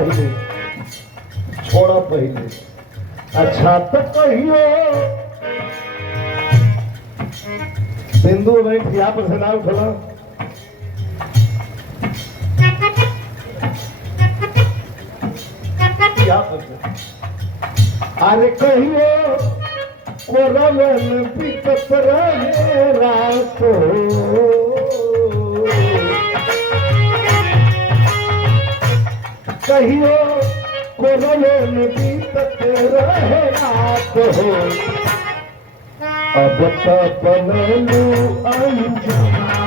पहले छोड़ा पहले अच्छा तो कहियो बिंदु बैठ यहाँ पर से ना उठला अरे कहियो कोरवन बीतत रहे रात कहियो कोरवन बीतत रहे रात हो अब तक बनलू अंजना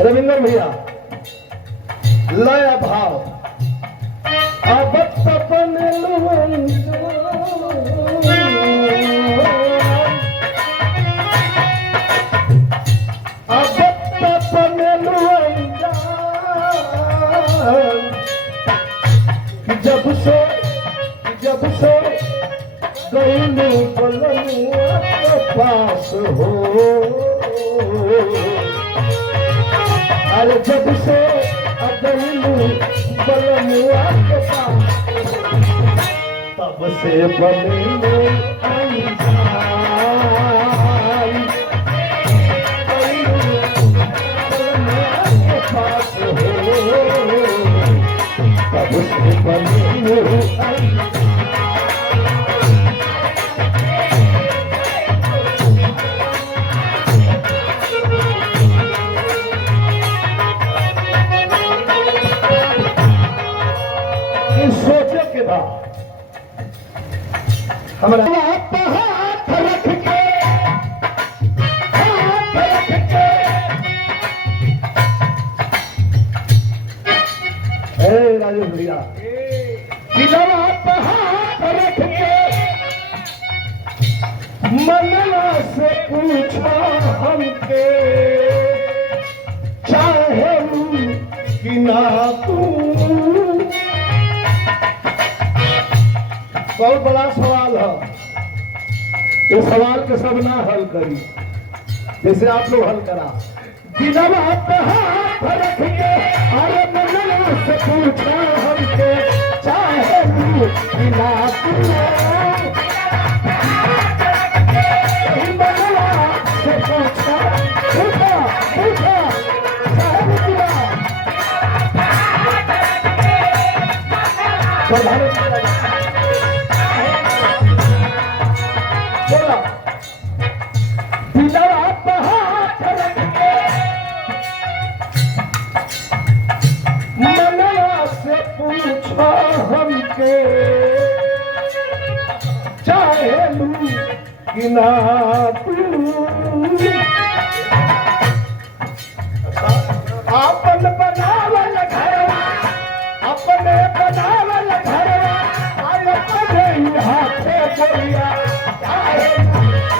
रविंद्र भैया लय भाव अब तपन जब से गईलू बलनुआ के पास हो अरे जब से गईलू बलनुआ के पास तब से बलनु तब से बलनु सोचे के बाद हमारा हाथ रख के राजेश भैया हाथ रख के मनवा से पूछा हमके चाहे कि ना तू बहुत बड़ा सवाल है इस सवाल के सब ना हल करी जैसे आप लोग हल करा दिलवा पे हाथ रख के अरे मनवा से पूछा हमके चाहे कि ना तू मनवा से पूछा पूछा पूछा चाहे लू कि ना तू अपन बनावल घरवा अपने बनावल घरवा आय अपने हाथे बोलिया चाहे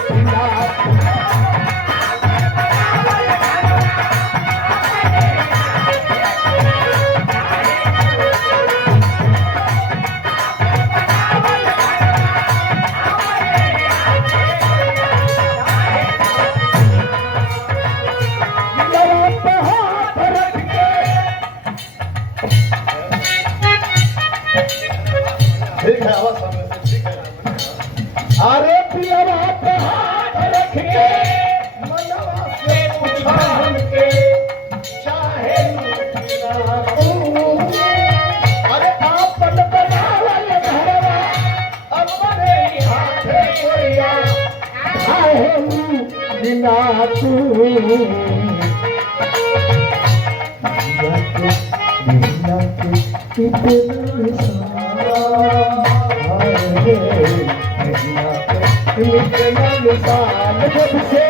कि ना ठीक है आवाज सामने से ठीक है अरे पिलवा पे हाथ रख के मनवा से पूछा हमके चाहे ना तू अरे आपन बनावल घरवा अपने हाथे कोरिया चाहे ना तू जब से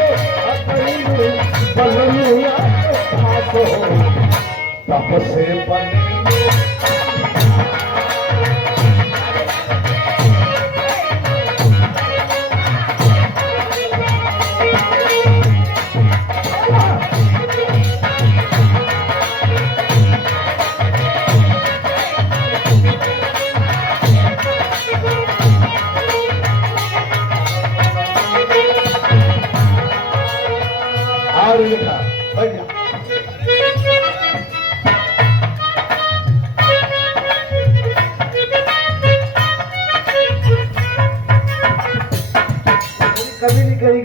बलनुआ के पास हो तब से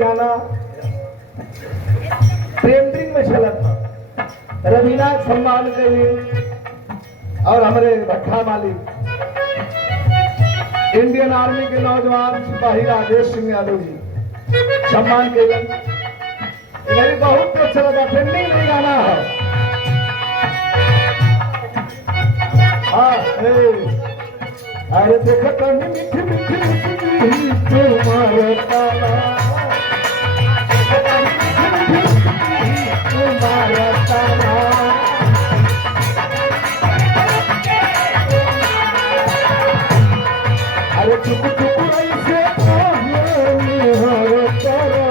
गाना प्रेम ड्रिंग में चला था। रवीना सम्मान के लिए और हमारे भट्टा मालिक इंडियन आर्मी के नौजवान सिपाही राजेश सिंह यादव जी सम्मान के लिए बहुत अच्छा लगा। ट्रेंडिंग में गाना है। हाँ अरे देखो तो मीठी मीठी मीठी तुम्हारे तारा तुम्हारे तारा अरे चुप चुप ऐसे निहार तारा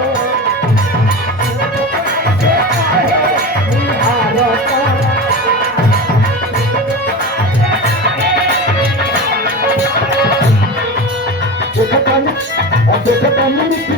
निहार तारा देखो तो मीठी